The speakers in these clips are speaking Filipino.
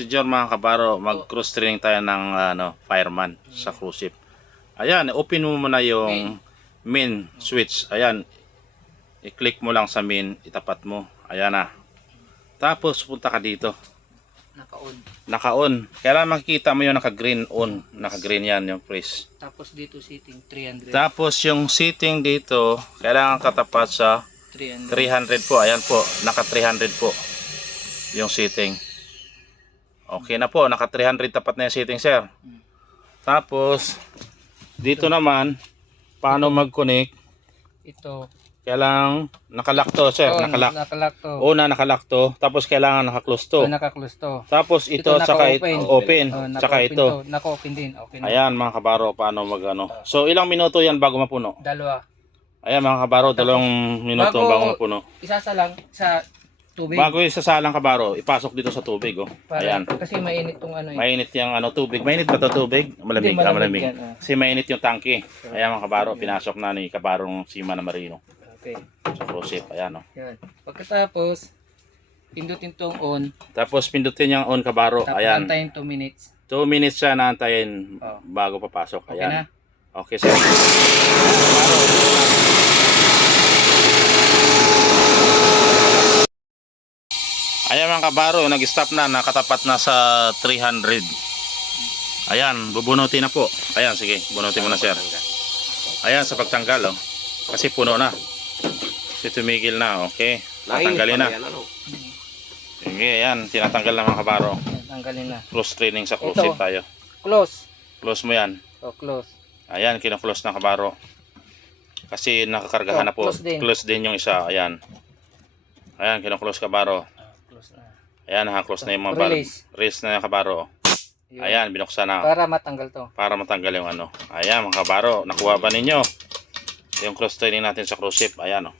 procedure mga kabaro, mag-cross training tayo ng fireman sa cruise ship. Ayan, open mo muna yung main switch. Ayan, i-click mo lang sa main, itapat mo. Ayan na. Tapos punta ka dito. Naka-on. Naka-on. Kailangan makikita mo yung naka-green on. Naka-green yan yung freeze. Tapos dito setting 300. Tapos yung setting dito, kailangan katapat sa 300 po. Ayan po, naka 300 po yung setting. Okay na po, naka 300 tapat na yung setting, sir. Tapos dito naman, paano mag-connect? Ito. Kailangan nakalock to, sir. Nakalock. Nakalock to. Una nakalock to, tapos kailangan naka-close to. Naka-close to. Tapos ito saka open, saka ito. Naka-open din. Okay na. Ayan mga kabaro, paano mag-ano. So ilang minuto yan bago mapuno? 2. Ayan mga kabaro, 2 minuto bago mapuno. Isasalang sa tubig. Bago isasalang kabaro, ipasok dito sa tubig, oh. Ayan. Kasi mainit tong ano eh. Mainit yung tubig. Mainit ba to tubig? Malamig, Hindi, malamig. yan, Kasi mainit yung tangke. Ayan mga kabaro, pinasok na ni kabarong Sima na Marino. Okay. Sa cruise ship, ayan, oh. Yan. Pagkatapos, pindutin tong on. Tapos pindutin yung on kabaro. Tapos Ayan. antayin 2 minutes. 2 minutes siya naantayin Oh. bago papasok. Okay na? Ayan. Okay, sir. Kabaro. Ayan mga kabaro, nag-stop na, nakatapat na sa 300. Ayan, bubunutin na po. Ayan, sige, bunutin mo na, sir. Ayan, sa pagtanggal, oh. Kasi puno na. Kasi tumigil na, okay. Tatanggalin na. Sige, ayan, tinatanggal na mga kabaro. Tanggalin na. Close training sa cruise ship tayo. Close. Close mo yan. Oh, close. Ayan, kino-close na kabaro. Kasi nakakargahan na po. Close din yung isa, ayan. Ayan, kino-close kabaro. Close na. Ayan, naka-close na yung mga valve. Release. Release na yung kabaro. Yun. Ayan, binuksan na. Para matanggal to. Para matanggal yung ano. Ayan, mga kabaro. Nakuha ba ninyo? Yung cross training natin sa cruise ship. Ayan, oh.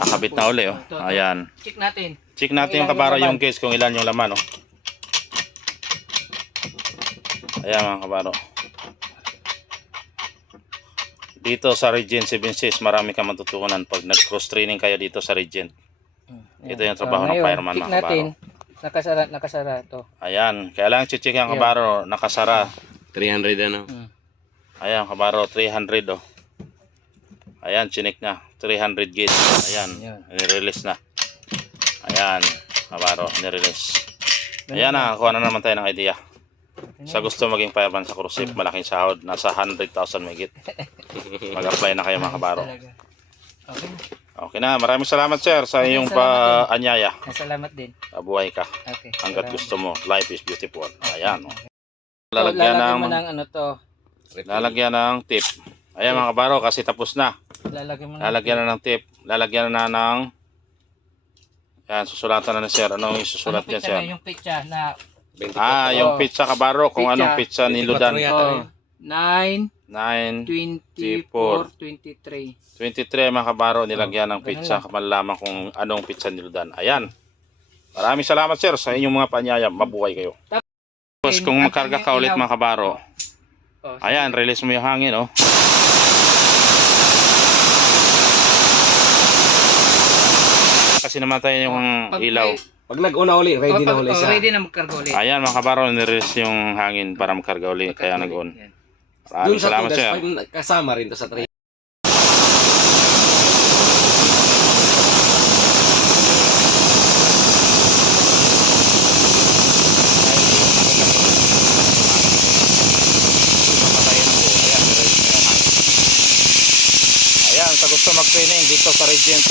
Nakabit na uli, oh. Ayan. Check natin. Check natin yung kabaro yung case kung ilan yung laman, oh. Ayan, mga kabaro. Dito sa Regent 76, marami kang matutunan pag nag-cross training kayo dito sa Regent. Ito yung trabaho ng fireman, check mga kabaro. natin. Nakasara to. Ayan, kailangan check yung kabaro, nakasara. 300 ano. Ayan, kabaro, 300, oh. Ayan, chinik na. 300 gauge. Ayan, nirelease na. Ayan, kabaro, nirelease. Ayan na, kuha na naman tayo ng idea. Sa gusto maging fireman sa cruise ship, malaking sahod, nasa 100,000 megit. Mag-apply na kayo mga kabaro. Okay. Okay na, maraming salamat sir sa iyong paanyaya. Salamat din. Abuhay ka. Okay. Hanggat gusto mo, life is beautiful. Ayan, oh. Lalagyan mo ng ano to. Lalagyan ng tip. Ayan mga kabaro, kasi tapos na. Lalagyan na ng tip. Lalagyan na ng yan, susulatan na ni sir. Anong isusulat niya sir? Yung pizza na 24. Yung pizza kabaro, kung anong pizza ni Ludan. 9, 9, 24, 23. 23 mga kabaro, nilagyan ng pizza. Malalaman kung anong pizza ni Ludan. Ayan. Maraming salamat sir sa inyong mga paanyaya. Mabuhay kayo. Tapos kung makarga ka ulit mga kabaro, ayan, release mo yung hangin, oh. Kasi namatay yung ilaw. Pag nag-una uli, ready na uli siya. Ready na magkarga ulit. Ayan mga kabaro, nirelease yung hangin para makarga uli. Kaya nag-on. Maraming salamat sir. Kasama rin to sa training. Ayan, sa gusto mag-training dito sa Regent,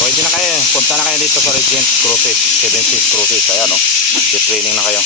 pwede na kayo, punta na kayo dito sa Regent Cruises, 76 Cruises. Ayan, oh, training na kayo.